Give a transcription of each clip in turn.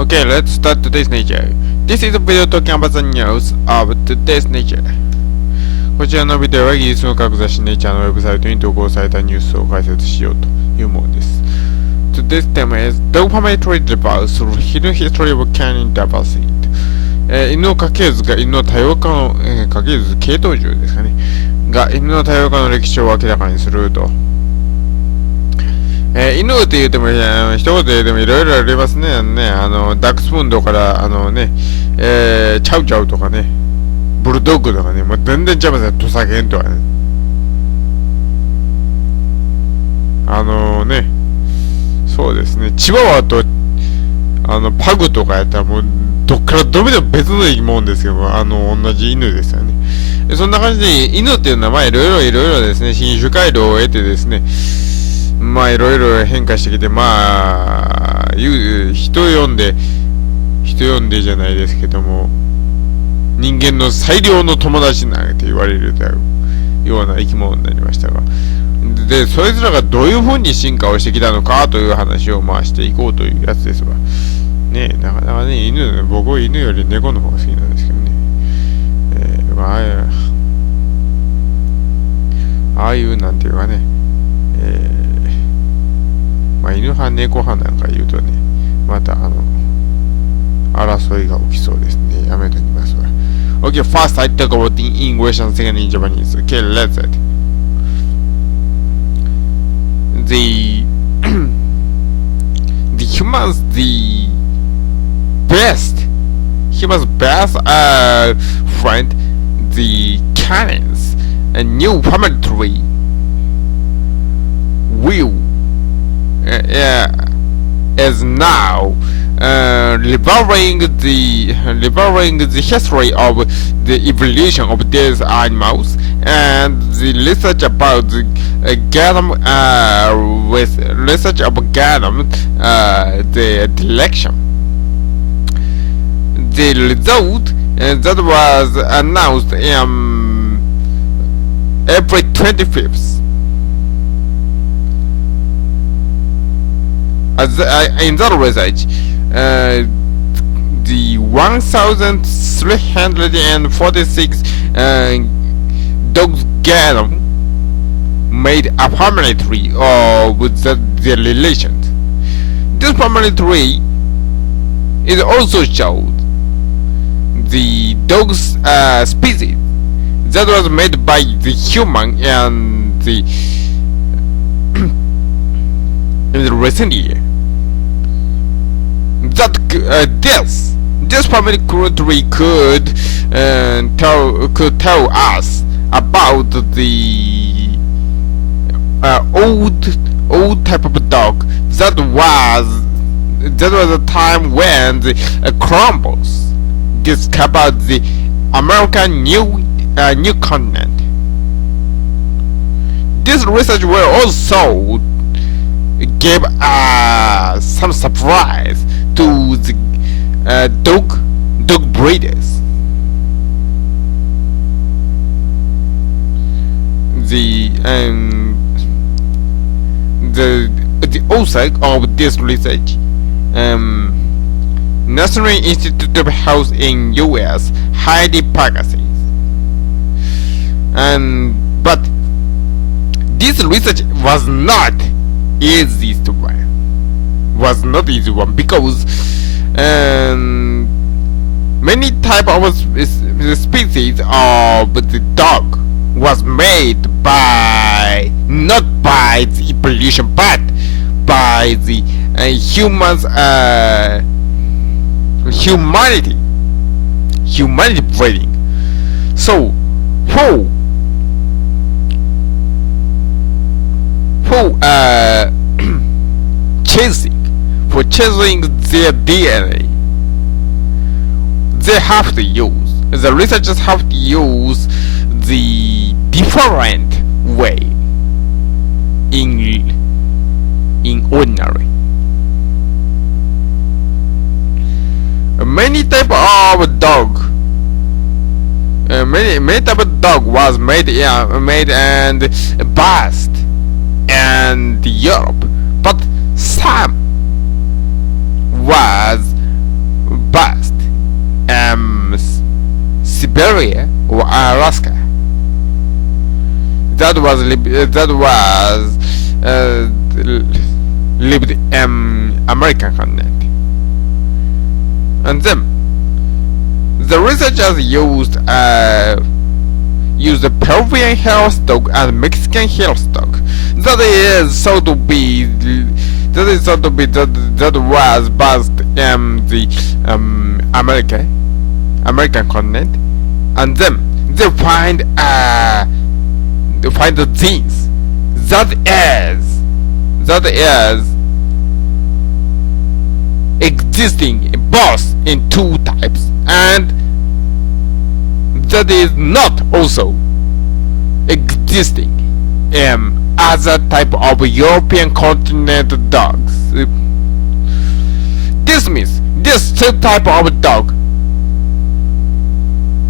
Okay, let's start today's nature. This is a video talking about the news of today's nature. こちらのビデオはイギリスの各雑誌ネイチャーのウェブサイトに投稿されたニュースを解説しようというものです。Today's theme is Documentary Device through Hidden History of Canine Diversity. 犬の家系図が犬の多様化の、家系図系統樹ですかね。が犬の多様化の歴史を明らかにすると。犬って言っても、一言で言ってもいろいろありますね。ダックスフンドから、チャウチャウとかね、ブルドッグとかね、もう全然ちゃいますね、土佐犬とかね。そうですね、チワワと、パグとかやったらもう、どっからどめでも別の生き物ですけども、同じ犬ですよね。そんな感じで、犬っていうのは、まあ、いろいろですね、品種改良を得てですね、まあいろいろ変化してきて、まあ人呼んでじゃないですけども、人間の最良の友達なんて言われるような生き物になりましたが、でそいつらがどういう風に進化をしてきたのかという話をまあしていこうというやつですがね。なかなかね、僕は犬より猫の方が好きなんですけどね。ああいうなんていうかね、まあ、犬派猫派なんか言うとね、また争いが起きそうですね。やめときますわ。Okay, first I talk about in English and second in Japanese. Okay, let's it. The humans best friend, the canines, a new family tree will is now revealing the history of the evolution of these animals and the research about the the election. The result that was announced in April 25th. In that research, the 1,346 dogs genome made a family tree of the relations. This family tree is also showed the dog's species that was made by the human and the in the recent year. That this family tree could tell us about the old type of dog that was a time when the Columbus discovered the American new continent. This research will also gave some surprise to the dog breeders. The author of this research, National Institute of Health in U.S. Heidi Pagasis, but this research was not easy one because many type of species of the dog was made by not by the evolution but by the humanity breeding. So who chasing their DNA, the researchers have to use the different way in ordinary. Many type of dog many type of dog was made and based in Europe, but some was Siberia or Alaska. That was lived in American continent. And then the researchers used the Peruvian hair stock and Mexican hair stock. That was based in the American continent, and then they find the genes that is existing both in two types, and that is not also existing in other type of European continent dogs. This means this type of dog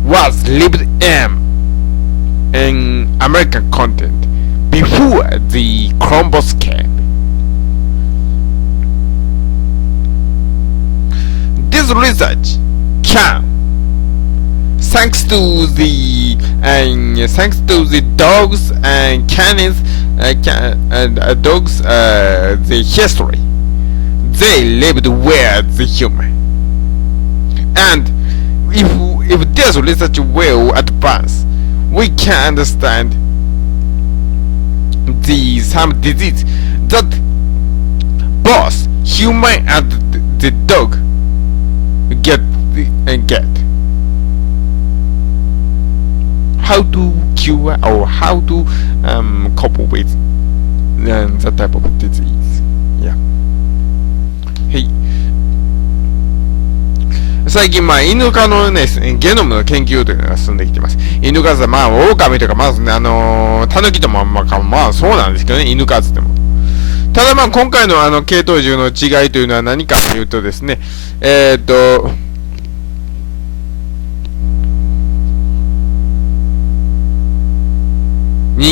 was lived in American continent before the Columbus came. This research can, thanks to the dogs and canines dogs, the history, they lived with the human. And if this research will advance, we can understand some disease that both human and the dog get. How to cure or how to cope with that type of disease. Yeah. はい。最近犬科のね、ゲノムの研究というのが進んできてます。犬科って狼とかタヌキともそうなんですけどね、犬科って言っても。ただ今回の系統樹の違いというのは何かというとですね、人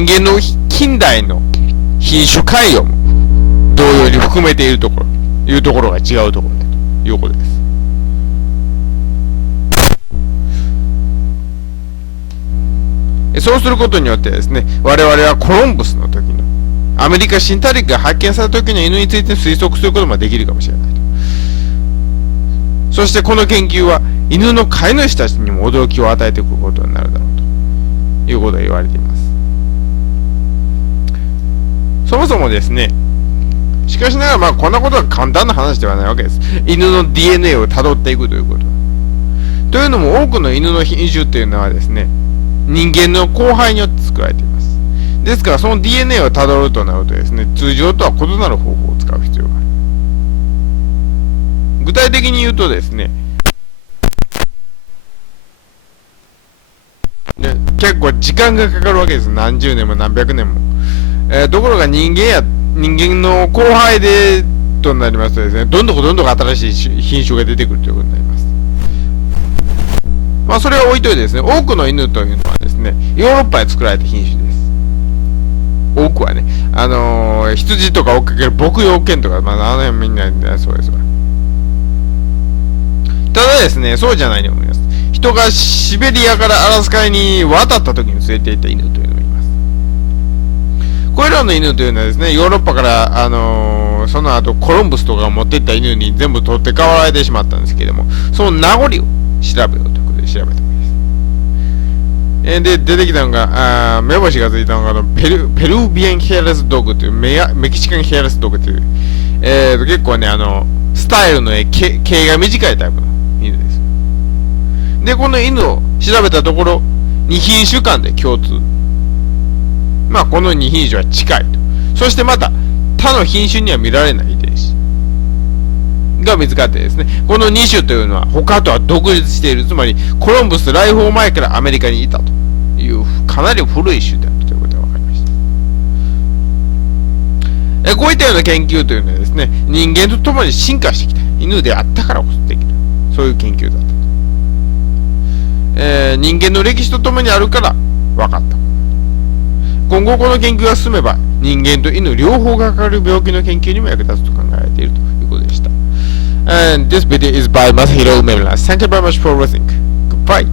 間の近代の品種改良も同様に含めているところが違うところだということです。そうすることによってですね、我々はコロンブスの時のアメリカ新大陸が発見された時の犬について推測することもできるかもしれないと。そしてこの研究は犬の飼い主たちにも驚きを与えてくることになるだろうということが言われています。そもそもですね、しかしながらこんなことは簡単な話ではないわけです。犬の DNA をたどっていくということ。というのも多くの犬の品種っていうのはですね、人間の交配によって作られています。ですからその DNA をたどるとなるとですね、通常とは異なる方法を使う必要がある。具体的に言うとですね、結構時間がかかるわけです。何十年も何百年も。ところが人間の交配でとなりますとですね、どんどん新しい品種が出てくるということになります。それは置いといてですね、多くの犬というのはですね、ヨーロッパで作られた品種です。多くはね、羊とか追っかける牧羊犬とか、辺みんなそうですわ。ただですね、そうじゃないと思います。人がシベリアからアラスカに渡った時に連れて行った犬というのがいます。これらの犬というのはですね、ヨーロッパから、その後コロンブスとかが持っていった犬に全部取って代わられてしまったんですけれども、その名残を調べようということで調べたわけです。で、出てきたのが、目星がついたのがペルービアンヘアレスドッグというメキシカンヘアレスドッグという、結構ね、スタイルの毛が短いタイプの犬です。で、この犬を調べたところ、2品種間で共通。この2品種は近いと。そしてまた、他の品種には見られない遺伝子が見つかってですね、この2種というのは他とは独立している。つまり、コロンブス来訪前からアメリカにいたという、かなり古い種であるということが分かりました。こういったような研究というのはですね、人間と共に進化してきた犬であったからこそできる。そういう研究だったと。人間の歴史と共にあるから分かった。今後この研究が進めば、人間と犬両方がかかる病気の研究にも役立つと考えられているということでした。And this video is by Masahiro Uemura. Thank you very much for listening. Goodbye.